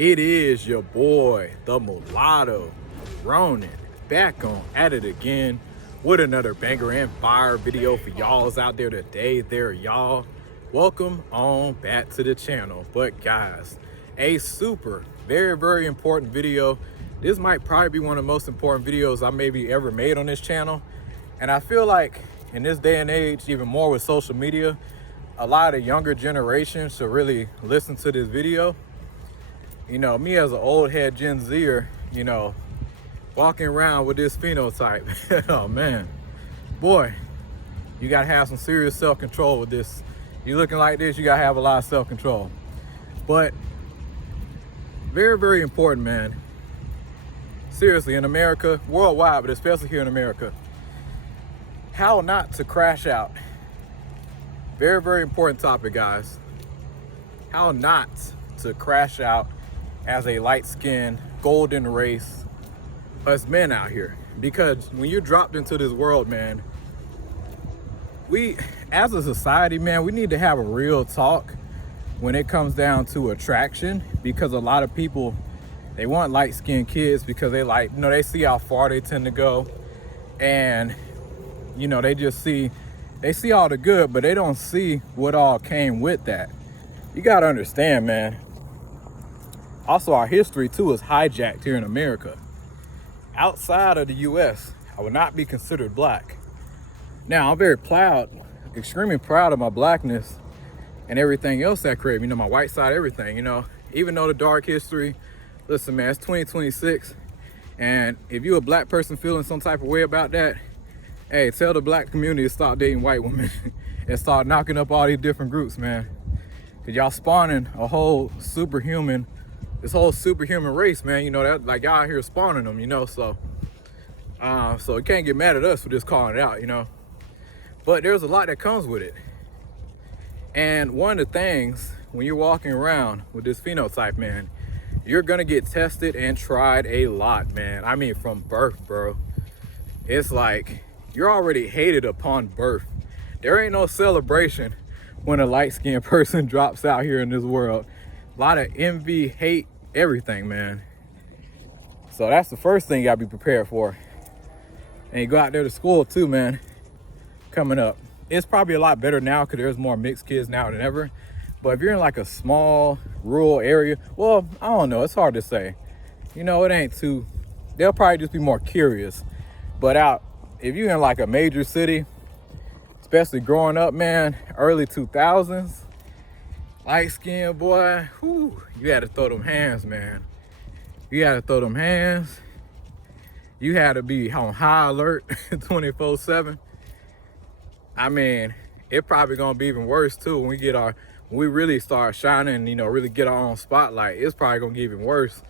It is your boy, the Mulatto, Ronin, back on at it again with another banger and fire video for y'all's out there today. There, y'all. Welcome on back to the channel. But guys, a very important video. This might probably be one of the most important videos I maybe ever made on this channel. And I feel like in this day and age, even more with social media, a lot of younger generations should really listen to this video. You know, me as an old head Gen Zer, you know, walking around with this phenotype, oh man, boy, you gotta have some serious self-control with this. You looking like this, you gotta have a lot of self-control. But very important, man. Seriously, in America, worldwide, but especially here in America, how not to crash out. Very important topic, guys. How not to crash out as a light-skinned golden race, us men out here. Because when you're dropped into this world, man, we as a society, man, we need to have a real talk when it comes down to attraction. Because a lot of people, they want light-skinned kids because they like, you know, they see how far they tend to go, and you know, they see all the good, but they don't see what all came with that. You gotta understand, man. Also, our history too is hijacked here in America. Outside of the US, I would not be considered black. Now, I'm very proud, extremely proud of my blackness and everything else that created, you know, my white side, everything, you know, even though the dark history. Listen, man, it's 2026. And if you're a black person feeling some type of way about that, hey, tell the black community to stop dating white women and start knocking up all these different groups, man. Cause y'all spawning a whole superhuman, this whole superhuman race, man. You know, that like y'all out here spawning them, you know, so you can't get mad at us for just calling it out, you know. But there's a lot that comes with it. And one of the things when you're walking around with this phenotype, man, you're gonna get tested and tried a lot, man. I mean, from birth, bro. It's like you're already hated upon birth. There ain't no celebration when a light-skinned person drops out here in this world. A lot of envy, hate, everything, man. So that's the first thing you gotta be prepared for. And you go out there to school too, man, coming up. It's probably a lot better now because there's more mixed kids now than ever. But if you're in like a small rural area, well, I don't know, it's hard to say. You know, it ain't too, they'll probably just be more curious. But if you're in like a major city, especially growing up, man, early 2000s, light skin, boy, whew, you had to throw them hands, man. You had to throw them hands. You had to be on high alert 24/7. I mean, it probably gonna be even worse too when we really start shining, you know, really get our own spotlight. It's probably gonna get even worse.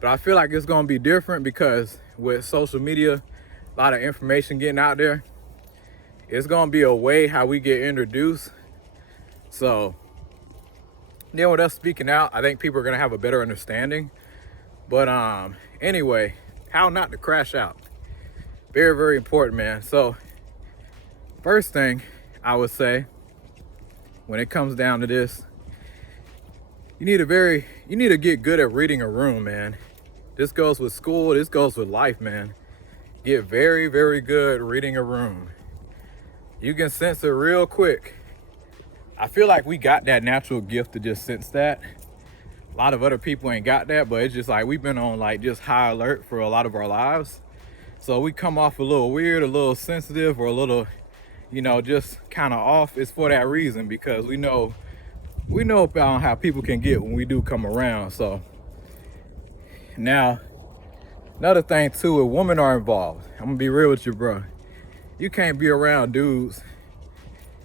But I feel like it's gonna be different because with social media, a lot of information getting out there, it's gonna be a way how we get introduced. So then with us speaking out, I think people are gonna have a better understanding. But anyway, how not to crash out. Very important, man. So first thing I would say when it comes down to this, you need to get good at reading a room, man. This goes with school, this goes with life, man. Get very good reading a room. You can sense it real quick. I feel like we got that natural gift to just sense that. A lot of other people ain't got that, but it's just like we've been on like just high alert for a lot of our lives. So we come off a little weird, a little sensitive, or a little, you know, just kind of off. It's for that reason, because we know about how people can get when we do come around. So now, another thing too, if women are involved, I'm gonna be real with you, bro. You can't be around dudes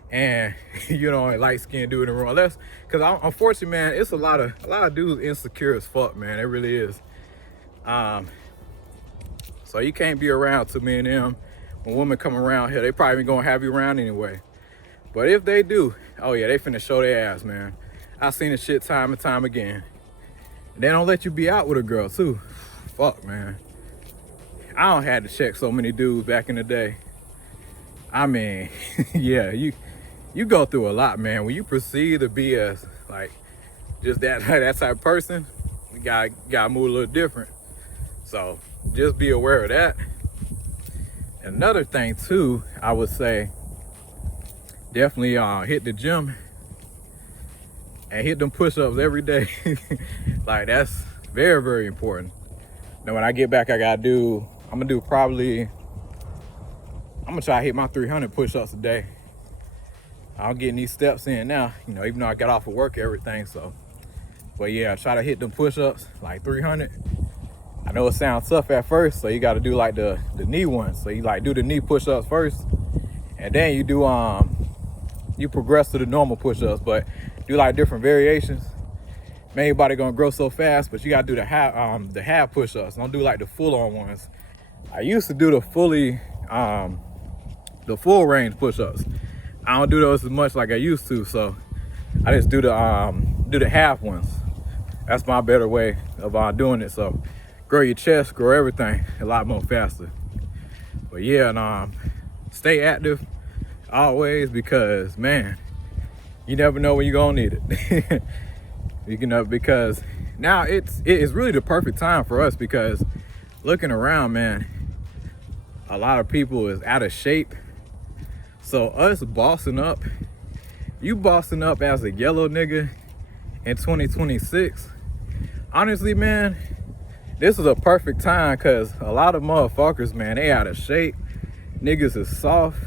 and you know, a light-skinned dude in the room. Unless, because unfortunately, man, it's a lot of dudes insecure as fuck, man. It really is. So you can't be around too many of them. When women come around here, they probably gonna have you around anyway. But if they do, oh yeah, they finna show their ass, man. I've seen this shit time and time again. They don't let you be out with a girl too. Fuck, man. I don't had to check so many dudes back in the day. I mean, yeah, you go through a lot, man. When you perceive to be as like just that type of person, You gotta move a little different. So just be aware of that. Another thing too, I would say, definitely hit the gym and hit them push-ups every day. Like, that's very, very important. Now when I get back, I'm gonna try to hit my 300 push-ups a day. I'm getting these steps in now, you know, even though I got off of work and everything. So, but yeah, try to hit them push-ups like 300. I know it sounds tough at first, so you got to do like the knee ones. So you like do the knee push-ups first, and then you do you progress to the normal push-ups, but do like different variations. Man, your body gonna grow so fast, but you gotta do the half push-ups. Don't do like the full-on ones. I used to do the full range push-ups. I don't do those as much like I used to, so I just do the half ones. That's my better way of doing it. So grow your chest, grow everything a lot more faster. But yeah, and stay active always, because man, you never know when you're gonna need it. Because now it is really the perfect time for us, because looking around, man, a lot of people is out of shape. So us bossing up, you bossing up as a yellow nigga in 2026, honestly, man, this is a perfect time, because a lot of motherfuckers, man, they out of shape. Niggas is soft.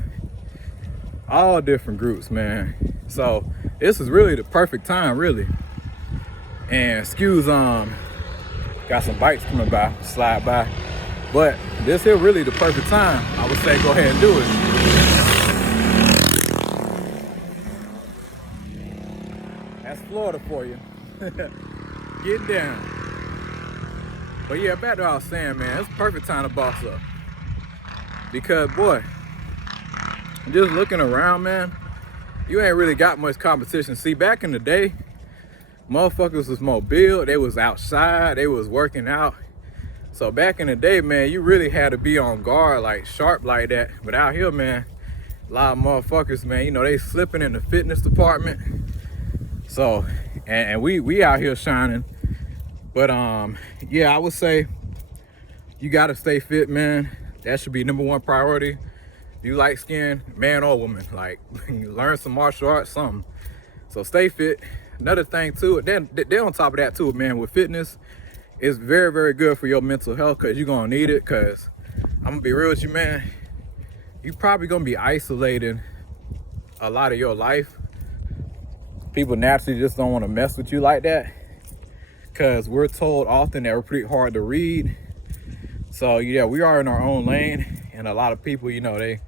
All different groups, man. So this is really the perfect time, really. And excuse, got some bikes coming by, slide by. But this here really the perfect time. I would say go ahead and do it. That's Florida for you. Get down. But yeah, back to what I was saying, man, it's a perfect time to boss up. Because boy, just looking around, man, you ain't really got much competition. See, back in the day, motherfuckers was mobile, they was outside, they was working out. So back in the day, man, you really had to be on guard, like sharp like that. But out here, man, a lot of motherfuckers, man, you know, they slipping in the fitness department. So, and we out here shining. But yeah, I would say you gotta stay fit, man. That should be #1 priority. You light skin, man or woman, like learn some martial arts, something. So stay fit. Another thing too, then on top of that too, man, with fitness, it's very, very good for your mental health, because you're gonna need it. Because I'm gonna be real with you, man, you probably gonna be isolating a lot of your life. People naturally just don't want to mess with you like that, because we're told often that we're pretty hard to read. So yeah, we are in our own lane, and a lot of people, you know, they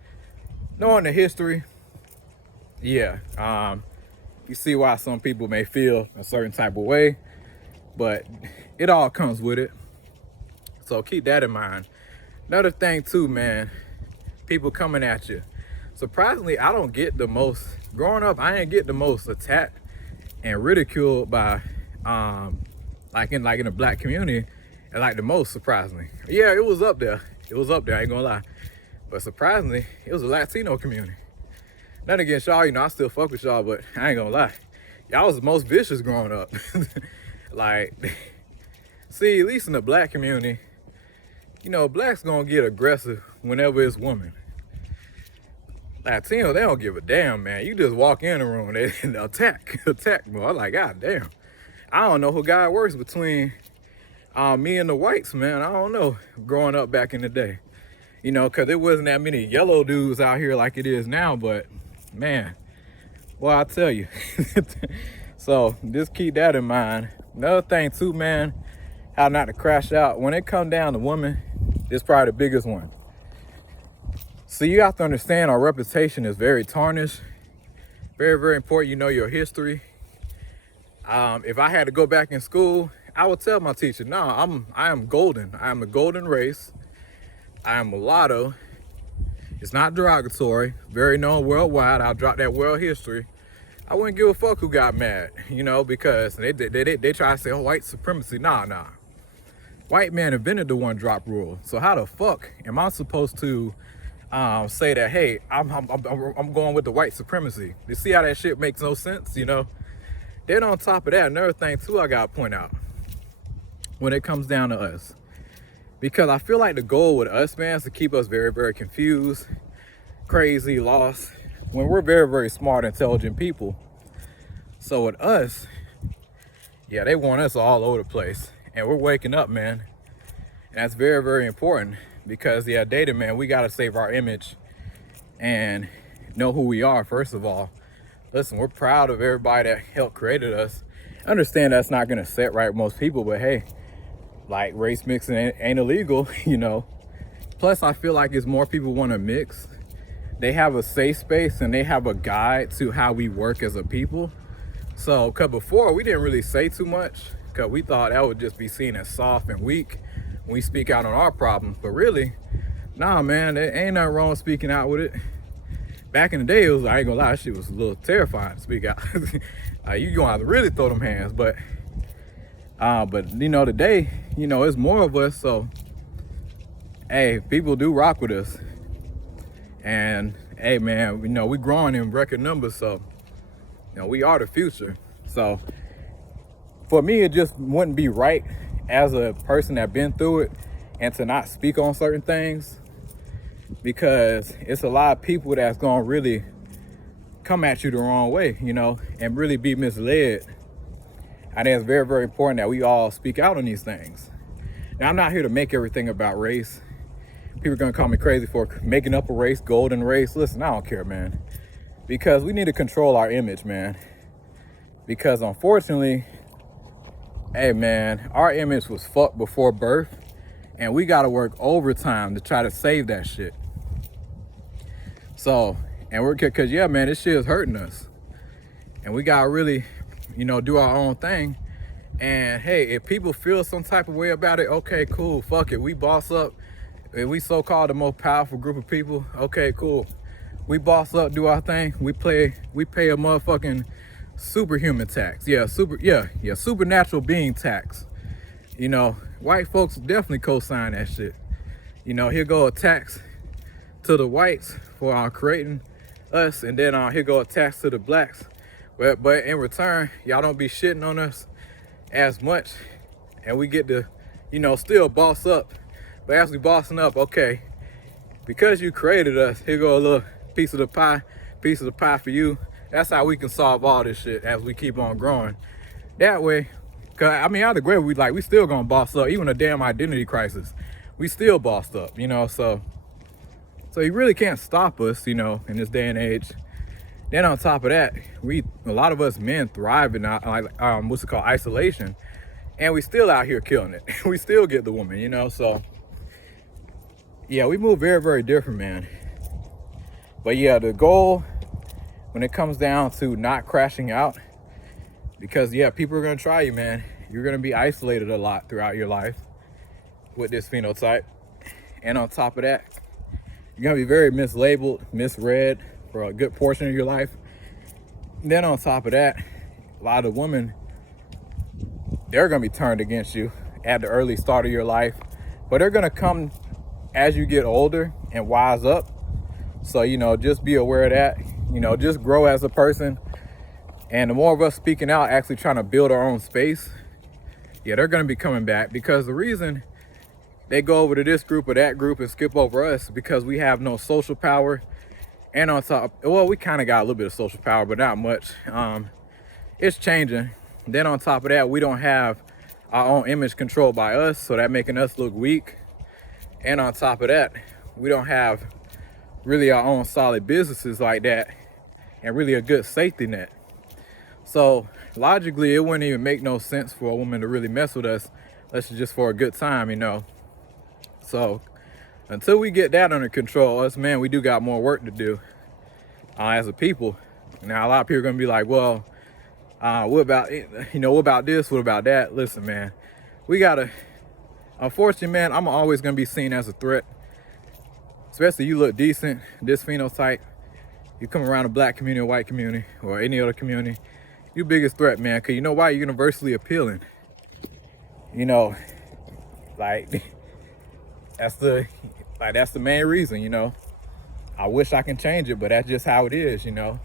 knowing the history, yeah, you see why some people may feel a certain type of way, but it all comes with it. So keep that in mind. Another thing too, man, people coming at you. Surprisingly, I don't get the most, growing up, I didn't get the most attacked and ridiculed by, like in the black community, and like the most, surprisingly. Yeah, it was up there. It was up there, I ain't gonna lie. But surprisingly, it was a Latino community. Nothing against y'all, you know, I still fuck with y'all, but I ain't gonna lie. Y'all was the most vicious growing up. Like, see, at least in the black community, you know, blacks gonna get aggressive whenever it's women. Latino, they don't give a damn, man. You just walk in the room, they attack, bro. I'm like, God damn. I don't know who got worse between me and the whites, man. I don't know, growing up back in the day. You know, because there wasn't that many yellow dudes out here like it is now, but man, well, I tell you. So just keep that in mind. Another thing too, man, how not to crash out. When it come down to women, it's probably the biggest one. So you have to understand, our reputation is very tarnished. Very, very important. You know your history. If I had to go back in school, I would tell my teacher, no, I am golden. I am a golden race. I am mulatto. It's not derogatory. Very known worldwide. I'll drop that world history. I wouldn't give a fuck who got mad, you know, because they try to say, oh, white supremacy. Nah. White man invented the one drop rule. So how the fuck am I supposed to say that, hey, I'm going with the white supremacy? You see how that shit makes no sense, you know? Then on top of that, another thing too I gotta point out. when it comes down to us. Because I feel like the goal with us, man, is to keep us very, very confused, crazy, lost, when we're very, very smart, intelligent people. So with us, yeah, they want us all over the place. And we're waking up, man. And that's very, very important because, yeah, dating, man, we got to save our image and know who we are, first of all. Listen, we're proud of everybody that helped created us. Understand that's not going to set right with most people, but hey, like race mixing ain't illegal, you know. Plus, I feel like as more people want to mix, they have a safe space and they have a guide to how we work as a people. So, cause before we didn't really say too much, cause we thought that would just be seen as soft and weak when we speak out on our problems. But really, nah, man, there ain't nothing wrong with speaking out with it. Back in the day, it was, I ain't gonna lie, that shit was a little terrifying to speak out. You gonna have to really throw them hands, but you know, today, you know, it's more of us, so hey, people do rock with us. And hey, man, you know, we growing in record numbers, so you know, we are the future. So for me, it just wouldn't be right as a person that been through it and to not speak on certain things, because it's a lot of people that's gonna really come at you the wrong way, you know, and really be misled. I think it's very, very important that we all speak out on these things. Now, I'm not here to make everything about race. People are gonna call me crazy for making up a race, golden race. Listen, I don't care, man. Because we need to control our image, man. Because unfortunately, hey, man, our image was fucked before birth. And we gotta work overtime to try to save that shit. So, and we're, cause yeah, man, this shit is hurting us. And we gotta really, you know, do our own thing. And hey, if people feel some type of way about it, okay, cool, fuck it. We boss up. If we so-called the most powerful group of people, okay, cool. We boss up, do our thing. We pay a motherfucking superhuman tax. Yeah, supernatural being tax. You know, white folks definitely co-sign that shit. You know, here go a tax to the whites for creating us, and then here go a tax to the blacks. But in return, y'all don't be shitting on us as much, and we get to, you know, still boss up. But as we bossing up, okay, because you created us, here go a little piece of the pie for you. That's how we can solve all this shit as we keep on growing. That way, cause I mean, either way, we still gonna boss up. Even a damn identity crisis, we still bossed up, you know. So you really can't stop us, you know, in this day and age. Then on top of that, a lot of us men thrive in what's it called, isolation, and we still out here killing it. We still get the woman, you know. So yeah, we move very, very different, man. But yeah, the goal when it comes down to not crashing out, because yeah, people are gonna try you, man. You're gonna be isolated a lot throughout your life with this phenotype, and on top of that, you're gonna be very mislabeled, misread for a good portion of your life. And then on top of that, a lot of women, they're gonna be turned against you at the early start of your life, but they're gonna come as you get older and wise up. So, you know, just be aware of that. You know, just grow as a person. And the more of us speaking out, actually trying to build our own space, yeah, they're gonna be coming back. Because the reason they go over to this group or that group and skip over us, because we have no social power. And on top, well, we kind of got a little bit of social power, but not much. It's changing. Then on top of that, we don't have our own image controlled by us, so that making us look weak. And on top of that, we don't have really our own solid businesses like that, and really a good safety net. So logically, it wouldn't even make no sense for a woman to really mess with us unless it's just for a good time, you know. So until we get that under control, us men, we do got more work to do as a people. Now, a lot of people are gonna be like, well, what about, you know, what about this, what about that? Listen, man, we gotta, unfortunately, man, I'm always gonna be seen as a threat. Especially you look decent, this phenotype, you come around a black community or white community or any other community, you biggest threat, man. Cause you know why? You're universally appealing. You know, like that's the main reason, you know. I wish I can change it, but that's just how it is, you know.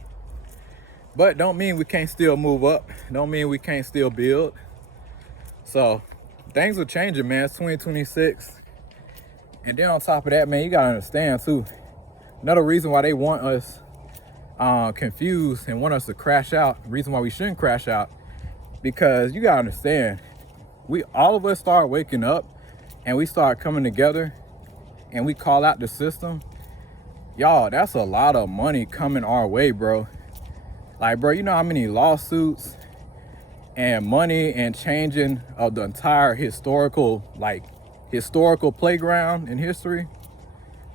But don't mean we can't still move up. Don't mean we can't still build. So things are changing, man. It's 2026. And then on top of that, man, you gotta understand too, another reason why they want us confused and want us to crash out, the reason why we shouldn't crash out, because you gotta understand, all of us start waking up and we start coming together and we call out the system. Y'all, that's a lot of money coming our way, bro. Like, bro, you know how many lawsuits and money and changing of the entire historical playground in history?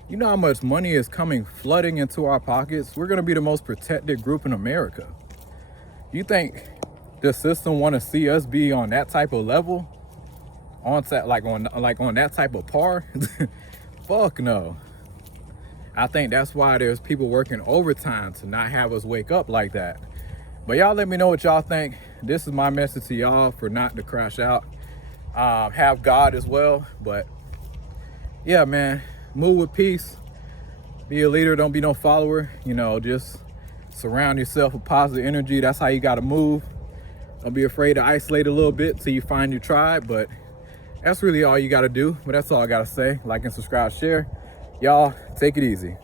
You know how much money is coming flooding into our pockets? We're gonna be the most protected group in America. You think the system want to see us be on that type of level, on that type of par? Fuck no. I think that's why there's people working overtime to not have us wake up like that. But y'all let me know what y'all think. This is my message to y'all for not to crash out. Have God as well. But yeah, man, move with peace. Be a leader, don't be no follower. You know, just surround yourself with positive energy. That's how you gotta move. Don't be afraid to isolate a little bit till you find your tribe. But that's really all you gotta do. But that's all I gotta say. Like and subscribe, share. Y'all, take it easy.